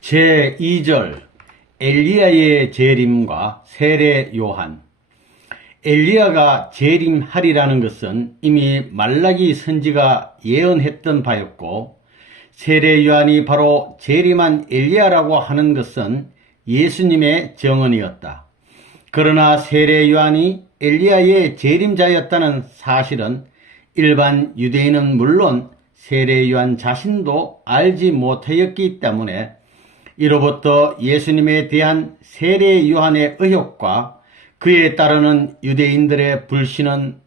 제2절 엘리야의 재림과 세례 요한 엘리야가 재림하리라는 것은 이미 말라기 선지가 예언했던 바였고 세례 요한이 바로 재림한 엘리야라고 하는 것은 예수님의 정언이었다. 그러나 세례 요한이 엘리야의 재림자였다는 사실은 일반 유대인은 물론 세례 요한 자신도 알지 못하였기 때문에 이로부터 예수님에 대한 세례 요한의 의혹과 그에 따르는 유대인들의 불신은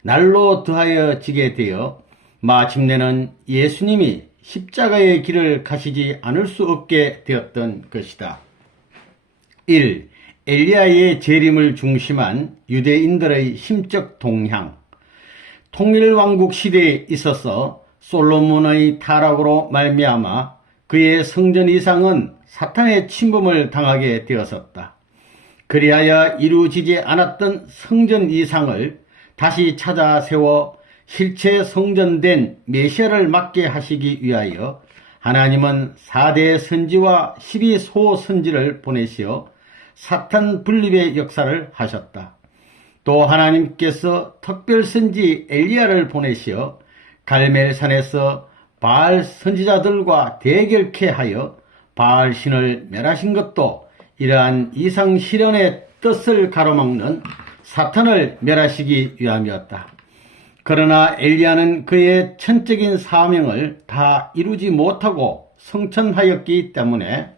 날로 더하여지게 되어 마침내는 예수님이 십자가의 길을 가시지 않을 수 없게 되었던 것이다. 1. 엘리야의 재림을 중심한 유대인들의 심적 동향 통일왕국 시대에 있어서 솔로몬의 타락으로 말미암아 그의 성전 이상은 사탄의 침범을 당하게 되었었다. 그리하여 이루어지지 않았던 성전 이상을 다시 찾아 세워 실체 성전된 메시아를 맡게 하시기 위하여 하나님은 4대 선지와 12소 선지를 보내시어 사탄 분립의 역사를 하셨다. 또 하나님께서 특별 선지 엘리야를 보내시어 갈멜산에서 바알 선지자들과 대결케 하여 바알 신을 멸하신 것도 이러한 이상 실현의 뜻을 가로막는 사탄을 멸하시기 위함이었다. 그러나 엘리야는 그의 천적인 사명을 다 이루지 못하고 성천하였기 때문에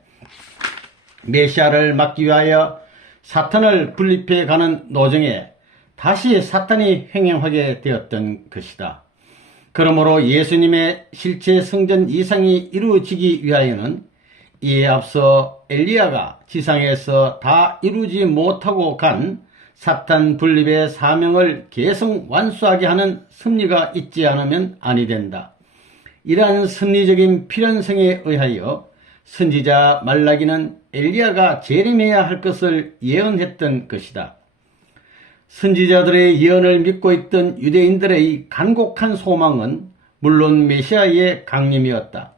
메시아를 막기 위하여 사탄을 분립해 가는 노정에 다시 사탄이 횡행하게 되었던 것이다. 그러므로 예수님의 실제 성전 이상이 이루어지기 위하여는 이에 앞서 엘리야가 지상에서 다 이루지 못하고 간 사탄 분립의 사명을 계속 완수하게 하는 섭리가 있지 않으면 아니 된다. 이러한 섭리적인 필연성에 의하여 선지자 말라기는 엘리야가 재림해야 할 것을 예언했던 것이다. 선지자들의 예언을 믿고 있던 유대인들의 간곡한 소망은 물론 메시아의 강림이었다.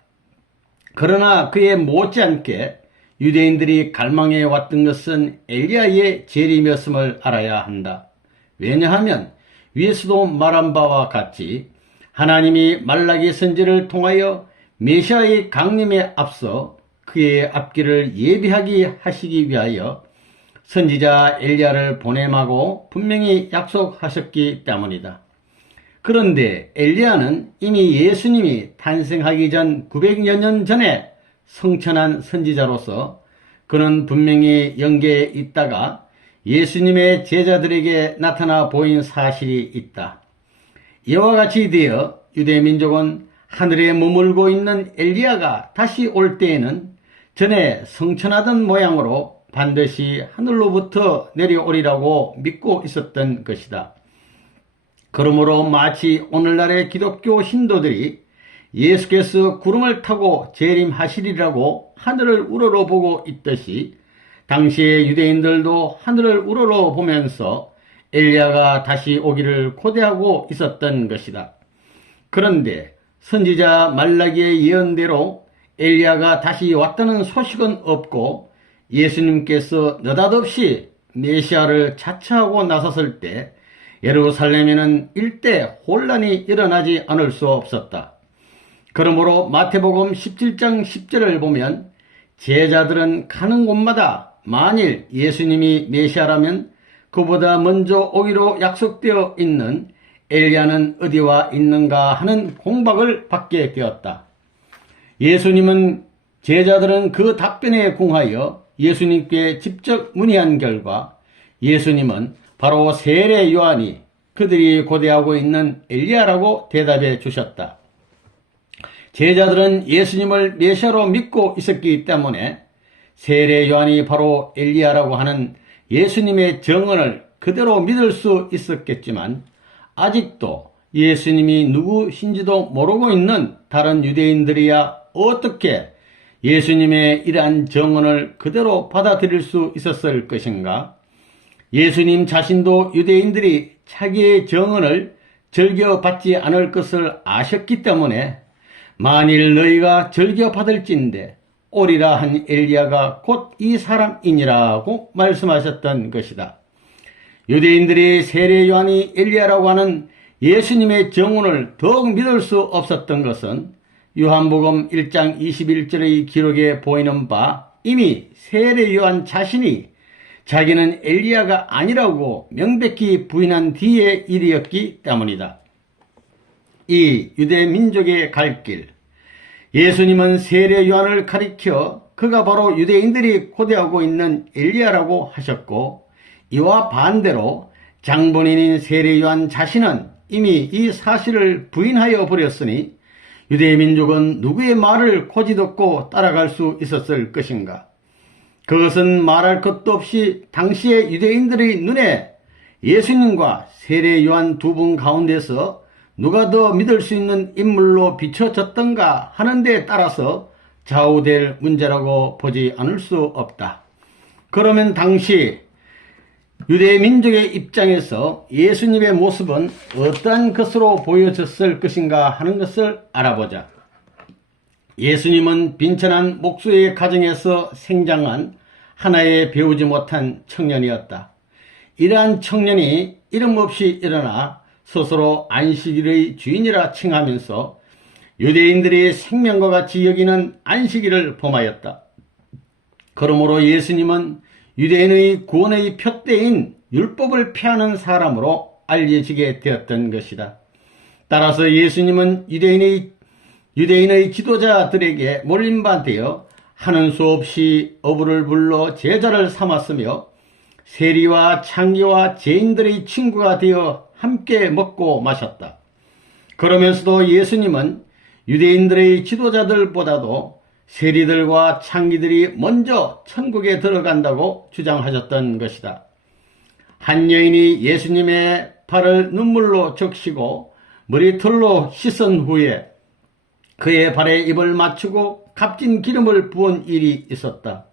그러나 그에 못지않게 유대인들이 갈망해 왔던 것은 엘리야의 재림이었음을 알아야 한다. 왜냐하면 위에서도 말한 바와 같이 하나님이 말라기 선지를 통하여 메시아의 강림에 앞서 그의 앞길을 예비하기 하시기 위하여 선지자 엘리야를 보내마고 분명히 약속하셨기 때문이다. 그런데 엘리야는 이미 예수님이 탄생하기 전 900여 년 전에 성천한 선지자로서 그는 분명히 영계에 있다가 예수님의 제자들에게 나타나 보인 사실이 있다. 이와 같이 되어 유대 민족은 하늘에 머물고 있는 엘리야가 다시 올 때에는 전에 성천하던 모양으로 반드시 하늘로부터 내려오리라고 믿고 있었던 것이다. 그러므로 마치 오늘날의 기독교 신도들이 예수께서 구름을 타고 재림하시리라고 하늘을 우러러 보고 있듯이 당시의 유대인들도 하늘을 우러러 보면서 엘리야가 다시 오기를 고대하고 있었던 것이다. 그런데 선지자 말라기의 예언대로 엘리야가 다시 왔다는 소식은 없고 예수님께서 느닷없이 메시아를 자처하고 나섰을 때 예루살렘에는 일대 혼란이 일어나지 않을 수 없었다. 그러므로 마태복음 17장 10절을 보면 제자들은 가는 곳마다 만일 예수님이 메시아라면 그보다 먼저 오기로 약속되어 있는 엘리야는 어디와 있는가 하는 공박을 받게 되었다. 예수님은 제자들은 그 답변에 궁하여 예수님께 직접 문의한 결과 예수님은 바로 세례 요한이 그들이 고대하고 있는 엘리야라고 대답해 주셨다. 제자들은 예수님을 메시아로 믿고 있었기 때문에 세례 요한이 바로 엘리야라고 하는 예수님의 정언을 그대로 믿을 수 있었겠지만 아직도 예수님이 누구신지도 모르고 있는 다른 유대인들이야 어떻게 예수님의 이러한 정언을 그대로 받아들일 수 있었을 것인가? 예수님 자신도 유대인들이 자기의 정언을 즐겨받지 않을 것을 아셨기 때문에 만일 너희가 즐겨받을진데 오리라 한 엘리야가 곧 이 사람이니라고 말씀하셨던 것이다. 유대인들이 세례 요한이 엘리야라고 하는 예수님의 정언을 더욱 믿을 수 없었던 것은 요한복음 1장 21절의 기록에 보이는 바 이미 세례 요한 자신이 자기는 엘리야가 아니라고 명백히 부인한 뒤의 일이었기 때문이다. 이 유대 민족의 갈 길. 예수님은 세례 요한을 가리켜 그가 바로 유대인들이 고대하고 있는 엘리야라고 하셨고 이와 반대로 장본인인 세례 요한 자신은 이미 이 사실을 부인하여 버렸으니 유대 민족은 누구의 말을 고지 듣고 따라갈 수 있었을 것인가? 그것은 말할 것도 없이 당시의 유대인들의 눈에 예수님과 세례 요한 두 분 가운데서 누가 더 믿을 수 있는 인물로 비춰졌던가 하는 데 따라서 좌우될 문제라고 보지 않을 수 없다. 그러면 당시 유대 민족의 입장에서 예수님의 모습은 어떠한 것으로 보여졌을 것인가 하는 것을 알아보자. 예수님은 빈천한 목수의 가정에서 생장한 하나의 배우지 못한 청년이었다. 이러한 청년이 이름 없이 일어나 스스로 안식일의 주인이라 칭하면서 유대인들이 생명과 같이 여기는 안식일을 범하였다. 그러므로 예수님은 유대인의 구원의 표대인 율법을 피하는 사람으로 알려지게 되었던 것이다. 따라서 예수님은 유대인의, 유대인의 지도자들에게 몰림바 되어 하는 수 없이 어부를 불러 제자를 삼았으며 세리와 창기와 죄인들의 친구가 되어 함께 먹고 마셨다. 그러면서도 예수님은 유대인들의 지도자들보다도 세리들과 창기들이 먼저 천국에 들어간다고 주장하셨던 것이다. 한 여인이 예수님의 발을 눈물로 적시고 머리털로 씻은 후에 그의 발에 입을 맞추고 값진 기름을 부은 일이 있었다.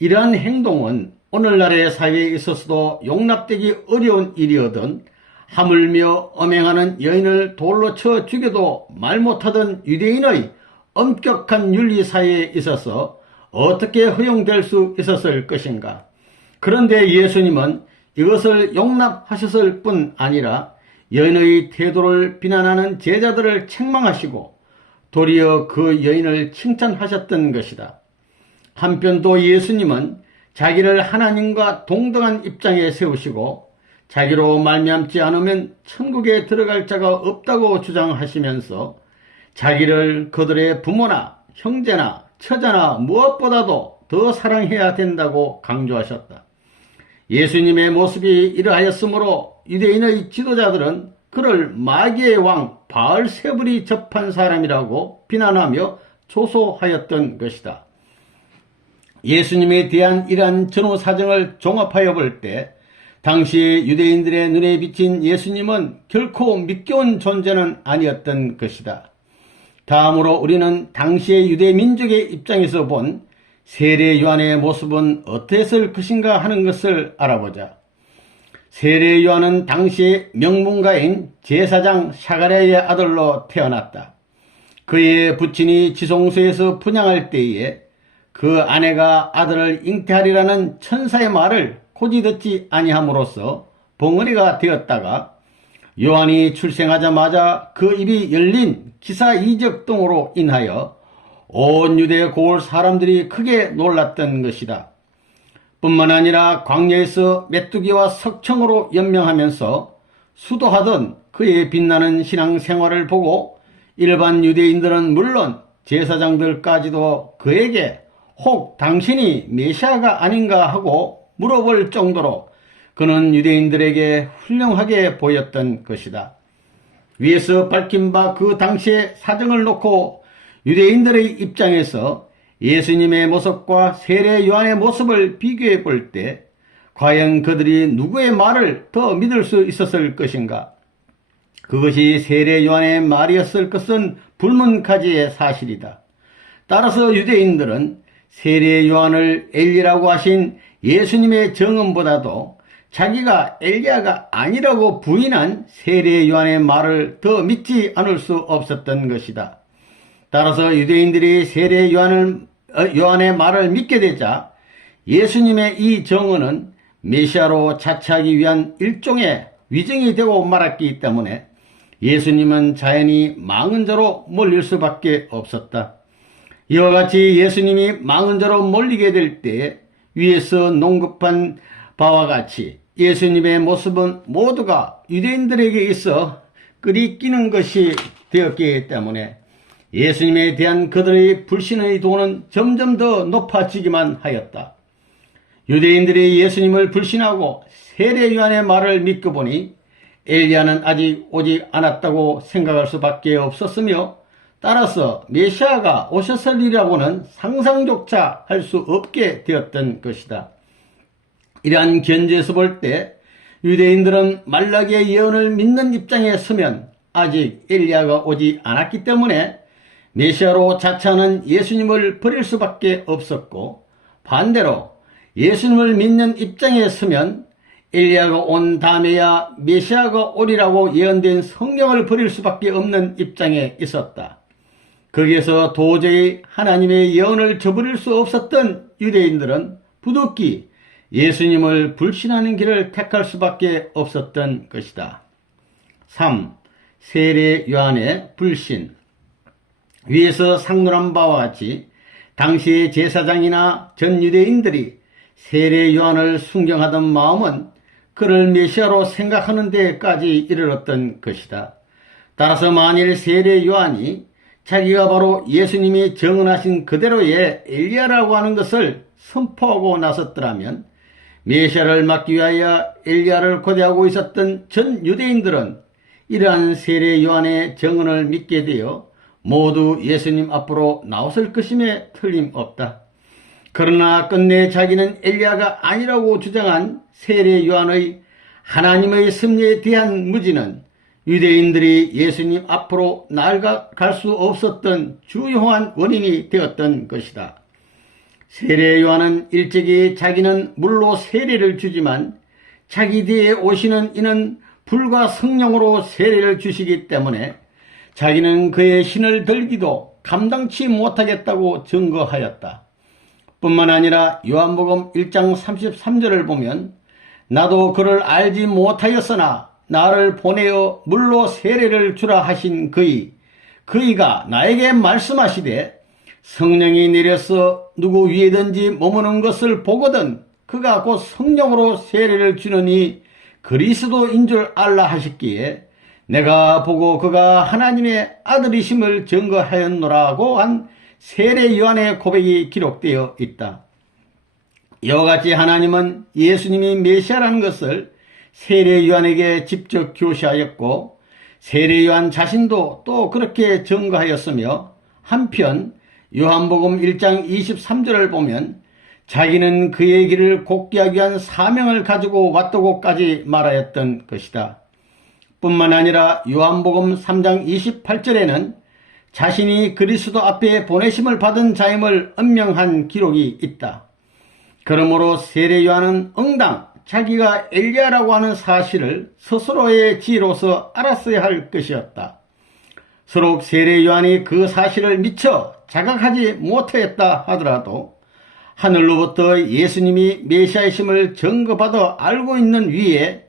이러한 행동은 오늘날의 사회에 있어서도 용납되기 어려운 일이거든 하물며 엄행하는 여인을 돌로 쳐 죽여도 말 못하던 유대인의 엄격한 윤리사회에 있어서 어떻게 허용될 수 있었을 것인가. 그런데 예수님은 이것을 용납하셨을 뿐 아니라 여인의 태도를 비난하는 제자들을 책망하시고 도리어 그 여인을 칭찬하셨던 것이다. 한편 또 예수님은 자기를 하나님과 동등한 입장에 세우시고 자기로 말미암지 않으면 천국에 들어갈 자가 없다고 주장하시면서 자기를 그들의 부모나 형제나 처자나 무엇보다도 더 사랑해야 된다고 강조하셨다. 예수님의 모습이 이러하였으므로 유대인의 지도자들은 그를 마귀의 왕 바알세불이 접한 사람이라고 비난하며 조소하였던 것이다. 예수님에 대한 이러한 전후 사정을 종합하여 볼 때 당시 유대인들의 눈에 비친 예수님은 결코 믿겨온 존재는 아니었던 것이다. 다음으로 우리는 당시의 유대 민족의 입장에서 본 세례 요한의 모습은 어땠을 것인가 하는 것을 알아보자. 세례 요한은 당시의 명문가인 제사장 샤가랴의 아들로 태어났다. 그의 부친이 지송소에서 분양할 때에 그 아내가 아들을 잉태하리라는 천사의 말을 고지 듣지 아니함으로써 봉어리가 되었다가 요한이 출생하자마자 그 입이 열린 기사 이적동으로 인하여 온 유대 고을 사람들이 크게 놀랐던 것이다. 뿐만 아니라 광야에서 메뚜기와 석청으로 연명하면서 수도하던 그의 빛나는 신앙 생활을 보고 일반 유대인들은 물론 제사장들까지도 그에게 혹 당신이 메시아가 아닌가 하고 물어볼 정도로 그는 유대인들에게 훌륭하게 보였던 것이다. 위에서 밝힌 바 그 당시의 사정을 놓고 유대인들의 입장에서 예수님의 모습과 세례 요한의 모습을 비교해 볼 때 과연 그들이 누구의 말을 더 믿을 수 있었을 것인가? 그것이 세례 요한의 말이었을 것은 불문가지의 사실이다. 따라서 유대인들은 세례 요한을 엘리라고 하신 예수님의 정언보다도 자기가 엘리야가 아니라고 부인한 세례 요한의 말을 더 믿지 않을 수 없었던 것이다. 따라서 유대인들이 세례 요한을 어, 요한의 말을 믿게 되자 예수님의 이 정언은 메시아로 자처하기 위한 일종의 위증이 되고 말았기 때문에 예수님은 자연히 망은 자로 몰릴 수밖에 없었다. 이와 같이 예수님이 망은 자로 몰리게 될 때 위에서 농급한 바와 같이 예수님의 모습은 모두가 유대인들에게 있어 끓이끼는 것이 되었기 때문에 예수님에 대한 그들의 불신의 도는 점점 더 높아지기만 하였다. 유대인들이 예수님을 불신하고 세례 요한의 말을 믿고 보니 엘리야는 아직 오지 않았다고 생각할 수밖에 없었으며 따라서 메시아가 오셨을 일이라고는 상상조차 할 수 없게 되었던 것이다. 이러한 견제에서 볼 때 유대인들은 말라기의 예언을 믿는 입장에 서면 아직 엘리야가 오지 않았기 때문에 메시아로 자처하는 예수님을 버릴 수밖에 없었고 반대로 예수님을 믿는 입장에 서면 엘리야가 온 다음에야 메시아가 오리라고 예언된 성경을 버릴 수밖에 없는 입장에 있었다. 거기에서 도저히 하나님의 예언을 저버릴 수 없었던 유대인들은 부득이 예수님을 불신하는 길을 택할 수밖에 없었던 것이다. 3. 세례 요한의 불신 위에서 상론한 바와 같이 당시의 제사장이나 전 유대인들이 세례 요한을 순경하던 마음은 그를 메시아로 생각하는 데까지 이르렀던 것이다. 따라서 만일 세례 요한이 자기가 바로 예수님이 정언하신 그대로의 엘리야라고 하는 것을 선포하고 나섰더라면 메시아를 막기 위하여 엘리야를 고대하고 있었던 전 유대인들은 이러한 세례 요한의 정언을 믿게 되어 모두 예수님 앞으로 나왔을 것임에 틀림없다. 그러나 끝내 자기는 엘리야가 아니라고 주장한 세례 요한의 하나님의 섭리에 대한 무지는 유대인들이 예수님 앞으로 나아갈 수 없었던 주요한 원인이 되었던 것이다. 세례 요한은 일찍이 자기는 물로 세례를 주지만 자기 뒤에 오시는 이는 불과 성령으로 세례를 주시기 때문에 자기는 그의 신을 들기도 감당치 못하겠다고 증거하였다. 뿐만 아니라 요한복음 1장 33절을 보면 나도 그를 알지 못하였으나 나를 보내어 물로 세례를 주라 하신 그이 그이가 나에게 말씀하시되 성령이 내려서 누구 위에든지 머무는 것을 보거든 그가 곧 성령으로 세례를 주느니 그리스도인 줄 알라 하셨기에 내가 보고 그가 하나님의 아들이심을 증거하였노라고 한 세례 요한의 고백이 기록되어 있다. 이와 같이 하나님은 예수님이 메시아라는 것을 세례 요한에게 직접 교시하였고 세례 요한 자신도 또 그렇게 증거하였으며 한편 요한복음 1장 23절을 보면 자기는 그의 길을 곱게 하기 위한 사명을 가지고 왔다고까지 말하였던 것이다. 뿐만 아니라 요한복음 3장 28절에는 자신이 그리스도 앞에 보내심을 받은 자임을 엄명한 기록이 있다. 그러므로 세례 요한은 응당 자기가 엘리야라고 하는 사실을 스스로의 지로서 알았어야 할 것이었다. 서로 세례 요한이 그 사실을 미처 자각하지 못하였다 하더라도 하늘로부터 예수님이 메시아이심을 증거받아 알고 있는 위에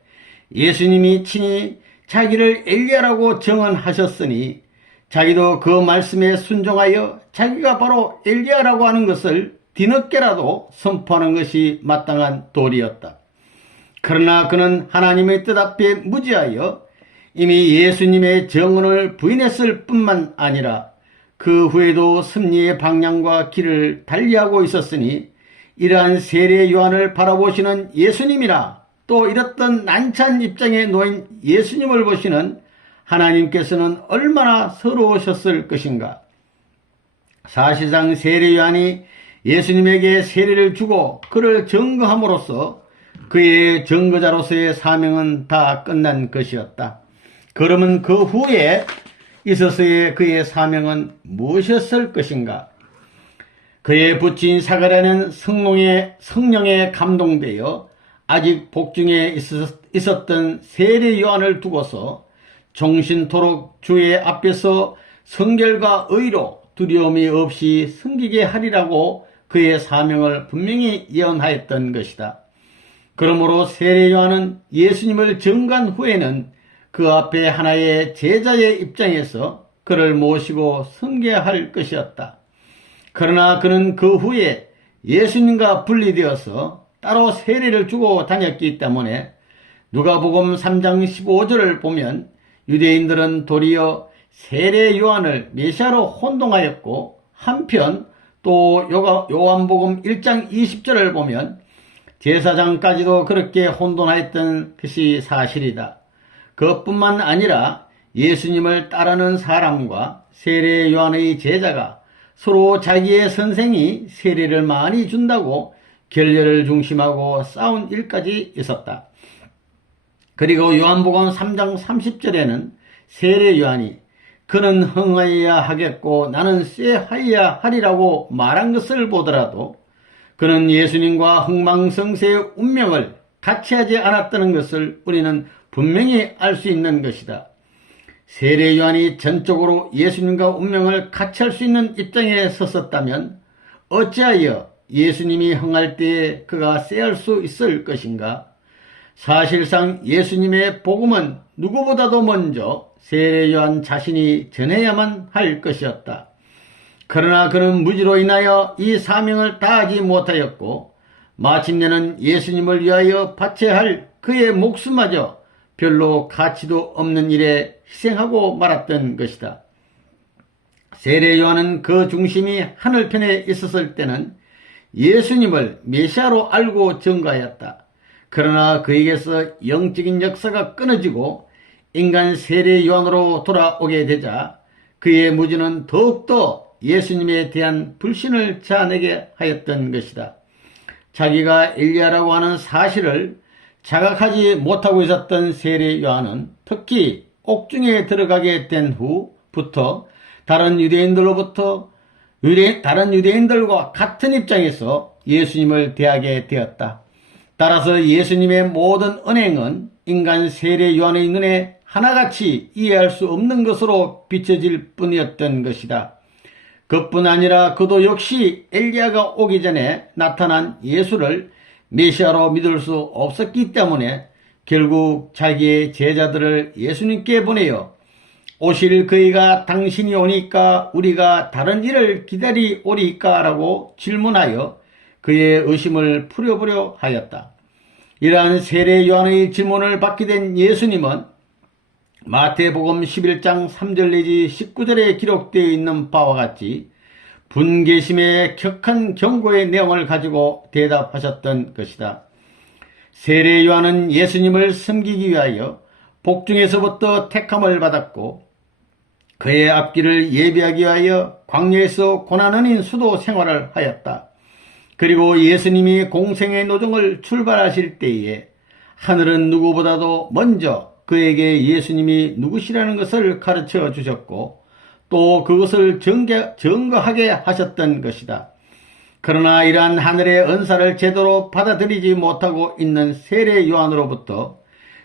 예수님이 친히 자기를 엘리야라고 정언하셨으니 자기도 그 말씀에 순종하여 자기가 바로 엘리야라고 하는 것을 뒤늦게라도 선포하는 것이 마땅한 도리였다. 그러나 그는 하나님의 뜻 앞에 무지하여 이미 예수님의 정언을 부인했을 뿐만 아니라 그 후에도 승리의 방향과 길을 달리하고 있었으니 이러한 세례 요한을 바라보시는 예수님이나 또 이렇던 난찬 입장에 놓인 예수님을 보시는 하나님께서는 얼마나 서러우셨을 것인가. 사실상 세례 요한이 예수님에게 세례를 주고 그를 증거함으로써 그의 증거자로서의 사명은 다 끝난 것이었다. 그러면 그 후에 있어서의 그의 사명은 무엇이었을 것인가? 그의 부친 사가랴는 성령의, 성령에 감동되어 아직 복중에 있었던 세례 요한을 두고서 종신토록 주의 앞에서 성결과 의로 두려움이 없이 섬기게 하리라고 그의 사명을 분명히 예언하였던 것이다. 그러므로 세례 요한은 예수님을 증간 후에는 그 앞에 하나의 제자의 입장에서 그를 모시고 섬겨야 할 것이었다. 그러나 그는 그 후에 예수님과 분리되어서 따로 세례를 주고 다녔기 때문에 누가복음 3장 15절을 보면 유대인들은 도리어 세례 요한을 메시아로 혼동하였고 한편 또 요한복음 1장 20절을 보면 제사장까지도 그렇게 혼돈하였던 것이 사실이다. 그것뿐만 아니라 예수님을 따르는 사람과 세례 요한의 제자가 서로 자기의 선생이 세례를 많이 준다고 결례를 중심하고 싸운 일까지 있었다. 그리고 요한복음 3장 30절에는 세례 요한이 그는 흥하여야 하겠고 나는 쇠하여야 하리라고 말한 것을 보더라도 그는 예수님과 흥망성쇠의 운명을 같이 하지 않았다는 것을 우리는 분명히 알 수 있는 것이다. 세례 요한이 전적으로 예수님과 운명을 같이 할 수 있는 입장에 섰었다면 어찌하여 예수님이 흥할 때에 그가 쎄할 수 있을 것인가? 사실상 예수님의 복음은 누구보다도 먼저 세례 요한 자신이 전해야만 할 것이었다. 그러나 그는 무지로 인하여 이 사명을 다하지 못하였고 마침내는 예수님을 위하여 바쳐야 할 그의 목숨마저 별로 가치도 없는 일에 희생하고 말았던 것이다. 세례 요한은 그 중심이 하늘편에 있었을 때는 예수님을 메시아로 알고 증거하였다. 그러나 그에게서 영적인 역사가 끊어지고 인간 세례 요한으로 돌아오게 되자 그의 무지는 더욱더 예수님에 대한 불신을 자아내게 하였던 것이다. 자기가 엘리야라고 하는 사실을 자각하지 못하고 있었던 세례 요한은 특히 옥중에 들어가게 된 후부터 다른 유대인들로부터 유대, 다른 유대인들과 같은 입장에서 예수님을 대하게 되었다. 따라서 예수님의 모든 은행은 인간 세례 요한의 눈에 하나같이 이해할 수 없는 것으로 비춰질 뿐이었던 것이다. 그뿐 아니라 그도 역시 엘리야가 오기 전에 나타난 예수를 메시아로 믿을 수 없었기 때문에 결국 자기의 제자들을 예수님께 보내어 오실 그이가 당신이 오니까 우리가 다른 일을 기다리 오리까 라고 질문하여 그의 의심을 풀어보려 하였다. 이러한 세례 요한의 질문을 받게 된 예수님은 마태복음 11장 3절 내지 19절에 기록되어 있는 바와 같이 분계심의 격한 경고의 내용을 가지고 대답하셨던 것이다. 세례 요한은 예수님을 섬기기 위하여 복중에서부터 택함을 받았고 그의 앞길을 예비하기 위하여 광야에서 고난은인 수도 생활을 하였다. 그리고 예수님이 공생의 노정을 출발하실 때에 하늘은 누구보다도 먼저 그에게 예수님이 누구시라는 것을 가르쳐 주셨고 또 그것을 정개, 증거하게 하셨던 것이다. 그러나 이러한 하늘의 은사를 제대로 받아들이지 못하고 있는 세례 요한으로부터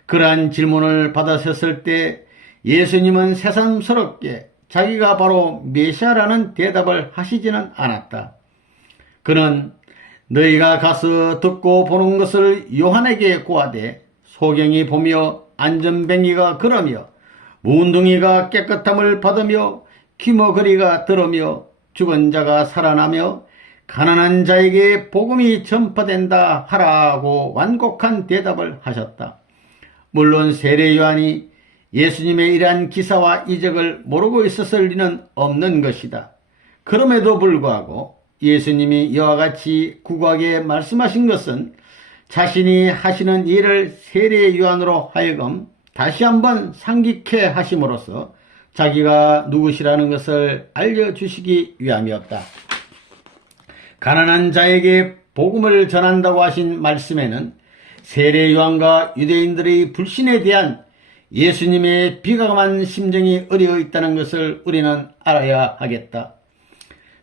그러한 질문을 받았을 때 예수님은 새삼스럽게 자기가 바로 메시아라는 대답을 하시지는 않았다. 그는 너희가 가서 듣고 보는 것을 요한에게 고하되 소경이 보며 안전뱅이가 걸으며 문둥이가 깨끗함을 받으며 귀머거리가 들으며 죽은 자가 살아나며 가난한 자에게 복음이 전파된다 하라고 완곡한 대답을 하셨다. 물론 세례 요한이 예수님의 이러한 기사와 이적을 모르고 있었을 리는 없는 것이다. 그럼에도 불구하고 예수님이 이와 같이 구구하게 말씀하신 것은 자신이 하시는 일을 세례 요한으로 하여금 다시 한번 상기케 하심으로써 자기가 누구시라는 것을 알려주시기 위함이었다. 가난한 자에게 복음을 전한다고 하신 말씀에는 세례 요한과 유대인들의 불신에 대한 예수님의 비감한 심정이 어려 있다는 것을 우리는 알아야 하겠다.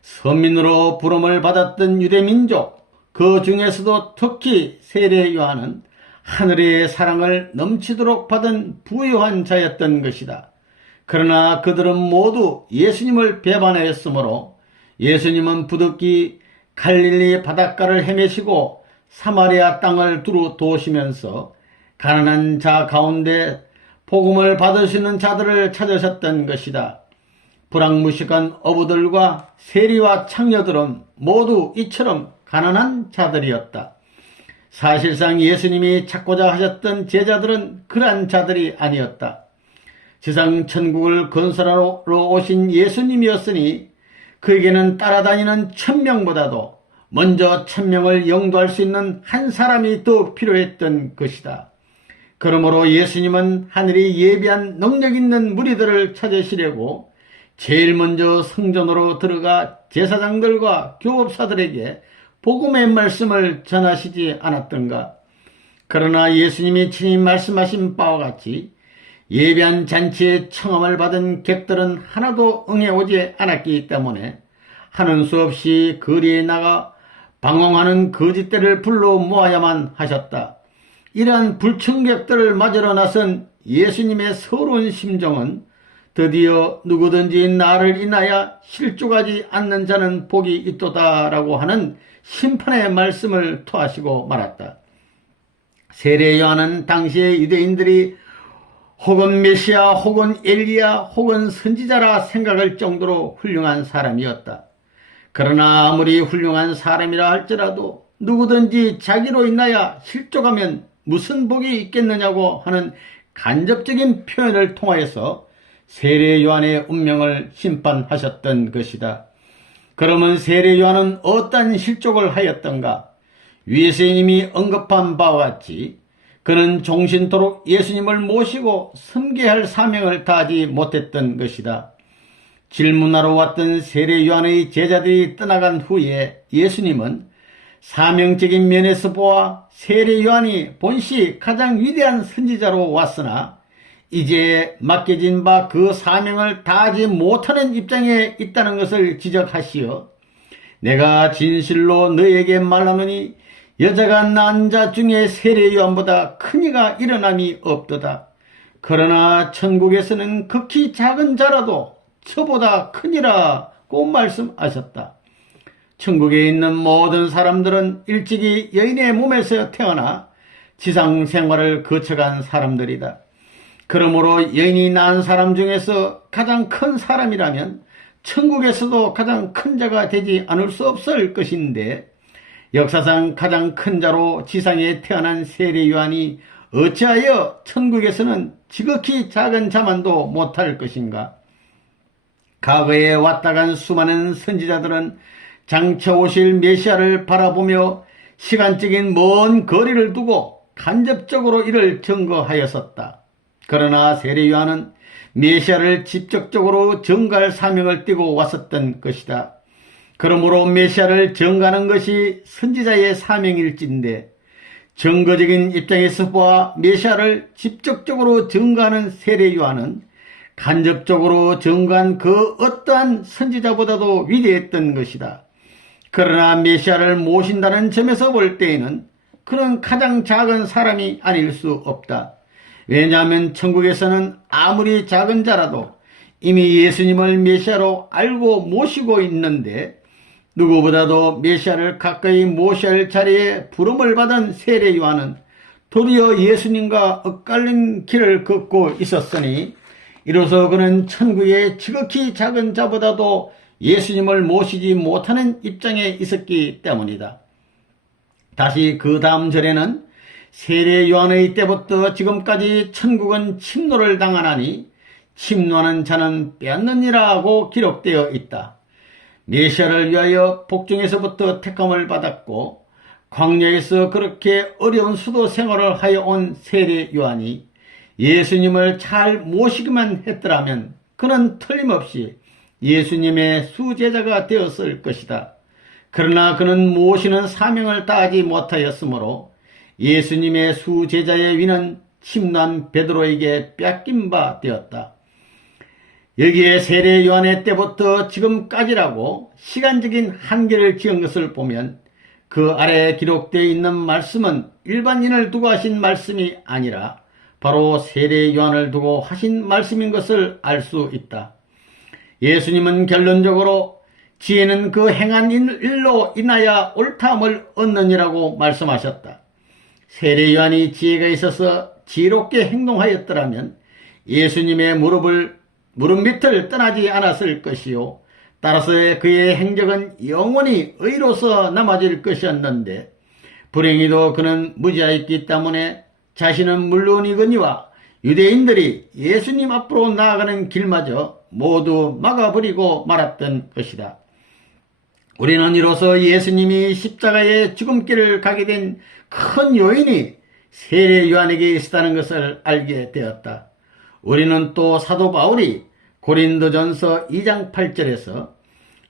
선민으로 부름을 받았던 유대민족, 그 중에서도 특히 세례 요한은 하늘의 사랑을 넘치도록 받은 부유한 자였던 것이다. 그러나 그들은 모두 예수님을 배반하였으므로 예수님은 부득이 갈릴리 바닷가를 헤매시고 사마리아 땅을 두루 도시면서 가난한 자 가운데 복음을 받으시는 자들을 찾으셨던 것이다. 불황무식한 어부들과 세리와 창녀들은 모두 이처럼 가난한 자들이었다. 사실상 예수님이 찾고자 하셨던 제자들은 그러한 자들이 아니었다. 지상 천국을 건설하러 오신 예수님이었으니 그에게는 따라다니는 천명보다도 먼저 천명을 영도할 수 있는 한 사람이 더 필요했던 것이다. 그러므로 예수님은 하늘이 예비한 능력 있는 무리들을 찾으시려고 제일 먼저 성전으로 들어가 제사장들과 교법사들에게 복음의 말씀을 전하시지 않았던가? 그러나 예수님이 친히 말씀하신 바와 같이 예비한 잔치에 청함을 받은 객들은 하나도 응해오지 않았기 때문에 하는 수 없이 거리에 나가 방황하는 거짓대를 불러 모아야만 하셨다. 이러한 불청객들을 맞으러 나선 예수님의 서러운 심정은 드디어 누구든지 나를 인하여 실족하지 않는 자는 복이 있도다라고 하는 심판의 말씀을 토하시고 말았다. 세례 요한은 당시의 유대인들이 혹은 메시아 혹은 엘리야 혹은 선지자라 생각할 정도로 훌륭한 사람이었다. 그러나 아무리 훌륭한 사람이라 할지라도 누구든지 자기로 인하여 실족하면 무슨 복이 있겠느냐고 하는 간접적인 표현을 통하여서 세례 요한의 운명을 심판하셨던 것이다. 그러면 세례 요한은 어떤 실족을 하였던가? 위에서 이미 언급한 바와 같이 그는 종신토록 예수님을 모시고 섬겨할 사명을 다하지 못했던 것이다. 질문하러 왔던 세례 요한의 제자들이 떠나간 후에 예수님은 사명적인 면에서 보아 세례 요한이 본시 가장 위대한 선지자로 왔으나 이제 맡겨진 바 그 사명을 다하지 못하는 입장에 있다는 것을 지적하시어 내가 진실로 너에게 말하노니 여자가 난자 중에 세례 요한보다 큰 이가 일어남이 없도다. 그러나 천국에서는 극히 작은 자라도 저보다 크니라고 말씀하셨다. 천국에 있는 모든 사람들은 일찍이 여인의 몸에서 태어나 지상 생활을 거쳐간 사람들이다. 그러므로 여인이 낳은 사람 중에서 가장 큰 사람이라면 천국에서도 가장 큰 자가 되지 않을 수 없을 것인데 역사상 가장 큰 자로 지상에 태어난 세례 요한이 어찌하여 천국에서는 지극히 작은 자만도 못할 것인가? 과거에 왔다 간 수많은 선지자들은 장차 오실 메시아를 바라보며 시간적인 먼 거리를 두고 간접적으로 이를 증거하였었다. 그러나 세례 요한은 메시아를 직접적으로 증가할 사명을 띠고 왔었던 것이다. 그러므로 메시아를 증가하는 것이 선지자의 사명일진데 정거적인 입장에서 보아 메시아를 직접적으로 증가하는 세례 요한은 간접적으로 증가한 그 어떠한 선지자보다도 위대했던 것이다. 그러나 메시아를 모신다는 점에서 볼 때에는 그는 가장 작은 사람이 아닐 수 없다. 왜냐하면 천국에서는 아무리 작은 자라도 이미 예수님을 메시아로 알고 모시고 있는데 누구보다도 메시아를 가까이 모셔야 자리에 부름을 받은 세례 요한은 도리어 예수님과 엇갈린 길을 걷고 있었으니 이로써 그는 천국의 지극히 작은 자보다도 예수님을 모시지 못하는 입장에 있었기 때문이다. 다시 그 다음 절에는 세례 요한의 때부터 지금까지 천국은 침노를 당하나니 침노하는 자는 빼앗느니라고 기록되어 있다. 메시아를 위하여 복중에서부터 택함을 받았고 광야에서 그렇게 어려운 수도 생활을 하여 온 세례 요한이 예수님을 잘 모시기만 했더라면 그는 틀림없이 예수님의 수제자가 되었을 것이다. 그러나 그는 모시는 사명을 다하지 못하였으므로 예수님의 수제자의 위는 침난 베드로에게 뺏긴 바 되었다. 여기에 세례 요한의 때부터 지금까지라고 시간적인 한계를 지은 것을 보면 그 아래에 기록되어 있는 말씀은 일반인을 두고 하신 말씀이 아니라 바로 세례 요한을 두고 하신 말씀인 것을 알 수 있다. 예수님은 결론적으로 지혜는 그 행한 일로 인하여 옳다함을 얻느니라고 말씀하셨다. 세례 요한이 지혜가 있어서 지혜롭게 행동하였더라면 예수님의 무릎을 무릎 밑을 떠나지 않았을 것이요. 따라서 그의 행적은 영원히 의로서 남아질 것이었는데 불행히도 그는 무지하였기 때문에 자신은 물론이거니와 유대인들이 예수님 앞으로 나아가는 길마저 모두 막아버리고 말았던 것이다. 우리는 이로써 예수님이 십자가의 죽음길을 가게 된 큰 요인이 세례 요한에게 있었다는 것을 알게 되었다. 우리는 또 사도 바울이 고린도전서 2장 8절에서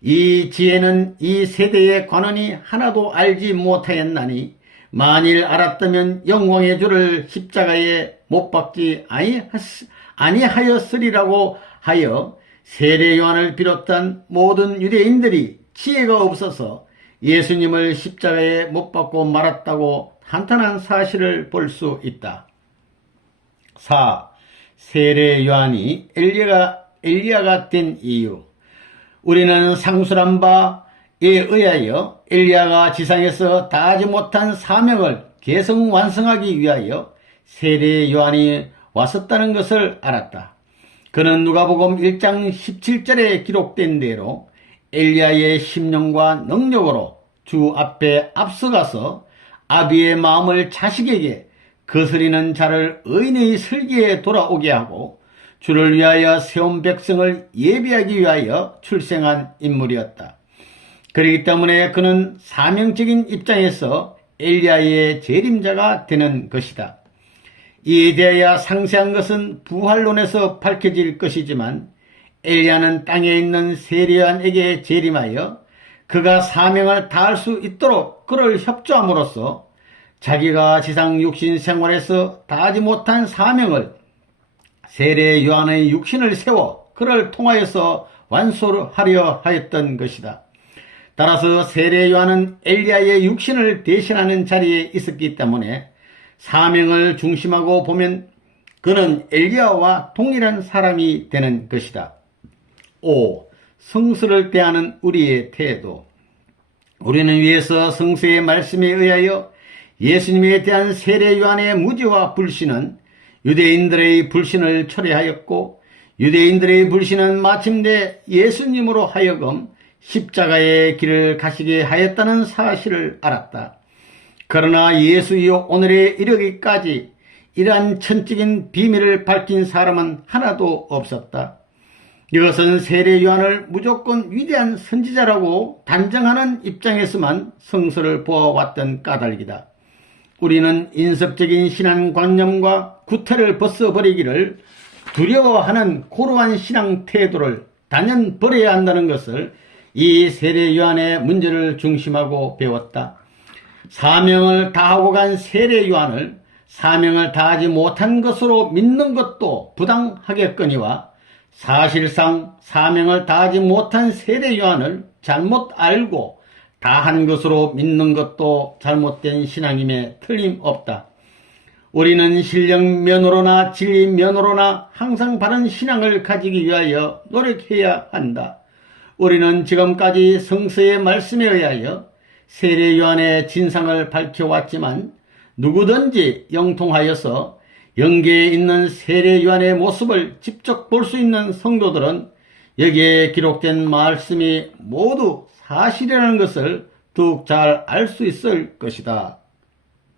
이 지혜는 이 세대의 관원이 하나도 알지 못하였나니 만일 알았다면 영광의 주를 십자가에 못 박지 아니하였으리라고 하여 세례 요한을 비롯한 모든 유대인들이 지혜가 없어서 예수님을 십자가에 못 박고 말았다고 한탄한 사실을 볼 수 있다. 4. 세례 요한이 엘리야가, 엘리야가 된 이유 우리는 상술한 바에 의하여 엘리야가 지상에서 다하지 못한 사명을 개성 완성하기 위하여 세례 요한이 왔었다는 것을 알았다. 그는 누가복음 1장 17절에 기록된 대로 엘리야의 심령과 능력으로 주 앞에 앞서가서 아비의 마음을 자식에게 거스리는 자를 의인의 설계에 돌아오게 하고 주를 위하여 세운 백성을 예비하기 위하여 출생한 인물이었다. 그렇기 때문에 그는 사명적인 입장에서 엘리야의 재림자가 되는 것이다. 이에 대하여 상세한 것은 부활론에서 밝혀질 것이지만 엘리야는 땅에 있는 세리안에게 재림하여 그가 사명을 다할 수 있도록 그를 협조함으로써 자기가 지상 육신 생활에서 다하지 못한 사명을 세례 요한의 육신을 세워 그를 통하여서 완소하려 하였던 것이다. 따라서 세례 요한은 엘리야의 육신을 대신하는 자리에 있었기 때문에 사명을 중심하고 보면 그는 엘리야와 동일한 사람이 되는 것이다. 5. 성수를 대하는 우리의 태도 우리는 위에서 성수의 말씀에 의하여 예수님에 대한 세례 요한의 무지와 불신은 유대인들의 불신을 초래하였고 유대인들의 불신은 마침내 예수님으로 하여금 십자가의 길을 가시게 하였다는 사실을 알았다. 그러나 예수여 오늘에 이르기까지 이러한 천적인 비밀을 밝힌 사람은 하나도 없었다. 이것은 세례 요한을 무조건 위대한 선지자라고 단정하는 입장에서만 성서를 보아왔던 까닭이다. 우리는 인석적인 신앙 관념과 구태를 벗어버리기를 두려워하는 고루한 신앙 태도를 단연 버려야 한다는 것을 이 세례 요한의 문제를 중심하고 배웠다. 사명을 다하고 간 세례 요한을 사명을 다하지 못한 것으로 믿는 것도 부당하겠거니와 사실상 사명을 다하지 못한 세례 요한을 잘못 알고 다 한 것으로 믿는 것도 잘못된 신앙임에 틀림없다. 우리는 신령 면으로나 진리 면으로나 항상 바른 신앙을 가지기 위하여 노력해야 한다. 우리는 지금까지 성서의 말씀에 의하여 세례 요한의 진상을 밝혀왔지만 누구든지 영통하여서 영계에 있는 세례 요한의 모습을 직접 볼 수 있는 성도들은 여기에 기록된 말씀이 모두 사실이라는 것을 더욱 잘 알 수 있을 것이다.